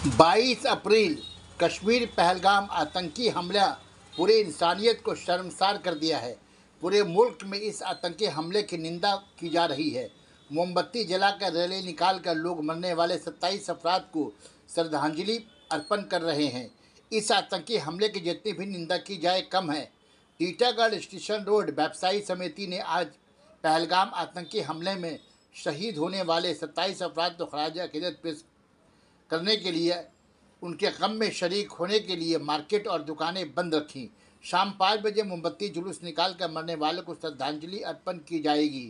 22 अप्रैल कश्मीर पहलगाम आतंकी हमला पूरे इंसानियत को शर्मसार कर दिया है। पूरे मुल्क में इस आतंकी हमले की निंदा की जा रही है। मोमबत्ती जलाकर रैली निकालकर लोग मरने वाले 27 अफराद को श्रद्धांजलि अर्पण कर रहे हैं। इस आतंकी हमले की जितनी भी निंदा की जाए कम है। टीटागढ़ स्टेशन रोड व्यवसायी समिति ने आज पहलगाम आतंकी हमले में शहीद होने वाले 27 अफराद को खराज अकीदत पेश करने के लिए उनके गम में शरीक होने के लिए मार्केट और दुकानें बंद रखीं। शाम 5 बजे मोमबत्ती जुलूस निकालकर मरने वालों को श्रद्धांजलि अर्पण की जाएगी।